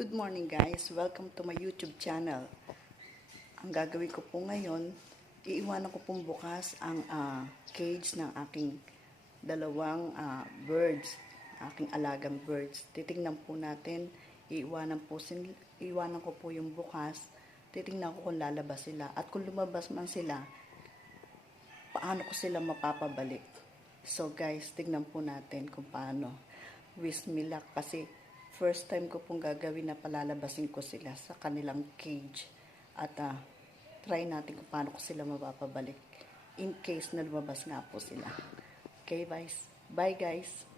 Good morning guys, welcome to my YouTube channel. Ang gagawin ko po ngayon, iiwanan ko pong bukas ang cage ng aking dalawang birds, aking alagang birds. Titingnan po natin, iiwanan ko po yung bukas, titingnan ko kung lalabas sila. At kung lumabas man sila, paano ko sila mapapabalik. So guys, tignan po natin kung paano. Wish me luck kasi first time ko pong gagawin na palalabasin ko sila sa kanilang cage. At try natin kung paano ko sila mapapabalik in case na lumabas nga po sila. Okay guys, bye guys.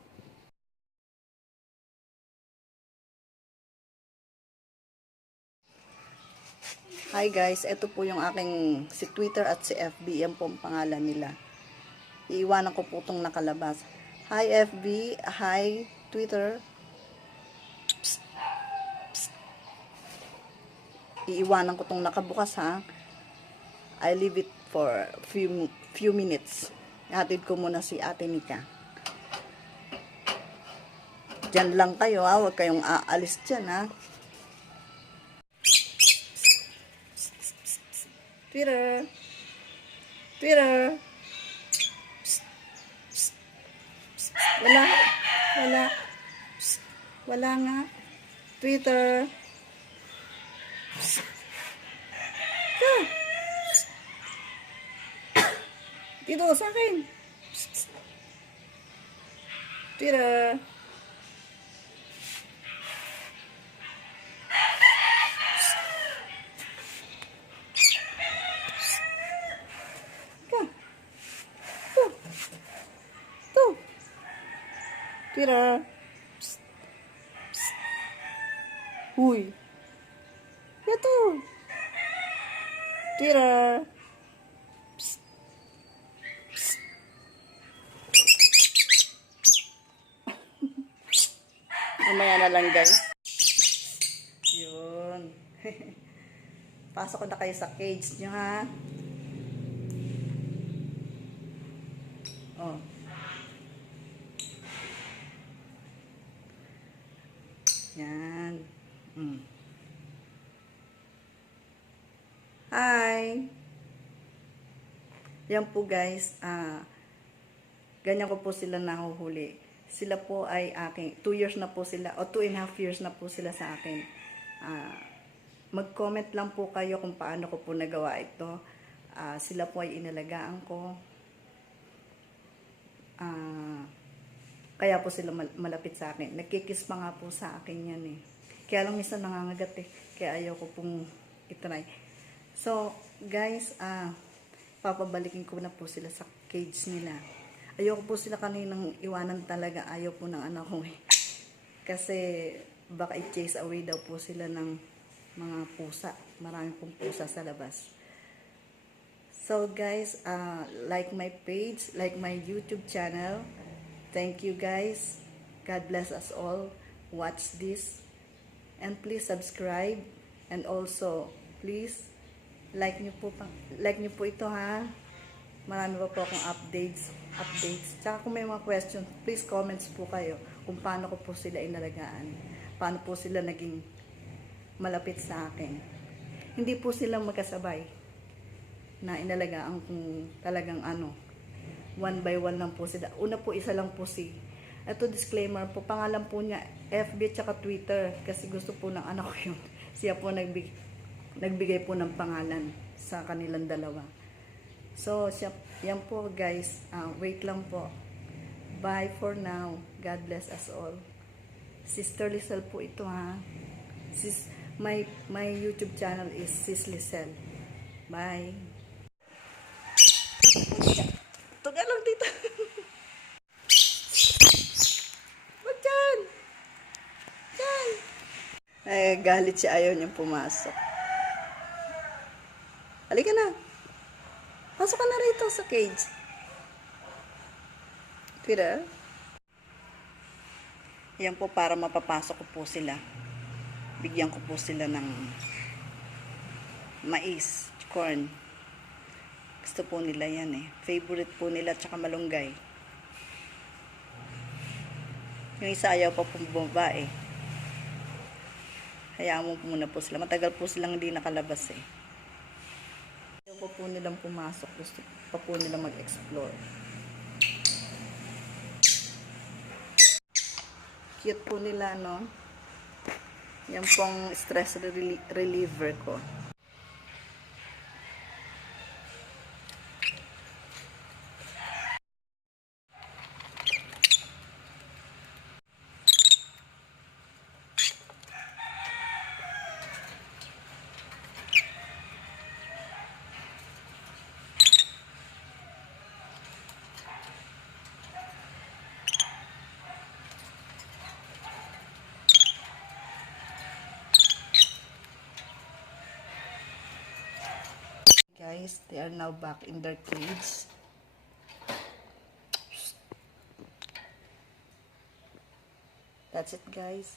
Hi guys, ito po yung aking si Twitter at si Efbie, yan po ang pangalan nila. Iiwanan ko po itong nakalabas. Hi Efbie, hi Twitter. Iiwanan ko itong nakabukas ha. I leave it for few minutes. Ihatid ko muna si Ate Nika. Diyan lang kayo ha, huwag kayong aalis dyan ha. Twitter. Twitter. Wala. Wala. Wala nga. Twitter. Dito sa akin. Twitter. Twitter. Huy. Ito. Twitter. Mamaya na lang guys. Yun. Pasok ko na kayo sa cage nyo ha. Oh. Yan. Hi. Yan po guys. Ganyan ko po sila nahuhuli. Sila po ay aking 2 years na po sila o 2.5 years na po sila sa akin. Mag-comment lang po kayo kung paano ko po nagawa ito. Sila po ay inalagaan ko. Kaya po sila malapit sa akin. Nagkikiss pa nga po sa akin yan eh. Kaya lang minsan nangangagat eh. Kaya ayaw ko pong itry. So guys, papabalikin ko na po sila sa cage nila. Ayoko po sila kaninang iwanan talaga. Ayaw po ng anak ko eh. Kasi baka i-chase away daw po sila ng mga pusa. Marami pong pusa sa labas. So guys, like my page, like my YouTube channel. Thank you guys. God bless us all. Watch this. And please subscribe. And also, please, like nyo po ito ha. Marami po akong updates. Tsaka kung may mga questions, please comments po kayo kung paano ko po sila inalagaan. Paano po sila naging malapit sa akin. Hindi po sila magkasabay na inalagaan kung talagang one by one lang po sila. Una po, isa lang po si. Ito disclaimer po, pangalan po niya Efbie at Tuiter kasi gusto po ng anak ko yun. Siya po nagbigay po ng pangalan sa kanilang dalawa. So, yan po guys. Wait lang po. Bye for now. God bless us all. Sister Liezl po ito ha. My YouTube channel is Sis Liezl. Bye. Tuga lang dito. Wag dyan. Dyan. Galit siya. Ayaw niyang pumasok. Halika na. Pasok ka na rito sa cage. Twitter. Yan po para mapapasok ko po sila. Bigyan ko po sila ng mais, corn. Gusto po nila yan eh. Favorite po nila tsaka malunggay. Yung isa ayaw pa pong bumaba eh. Hayaan mo muna po sila. Matagal po silang hindi nakalabas eh. Ayaw pa po nilang pumasok. Gusto pa po nilang mag-explore. Cute po nila, no? Yan pong stress reliever ko. Guys, they are now back in their cage. That's it, guys.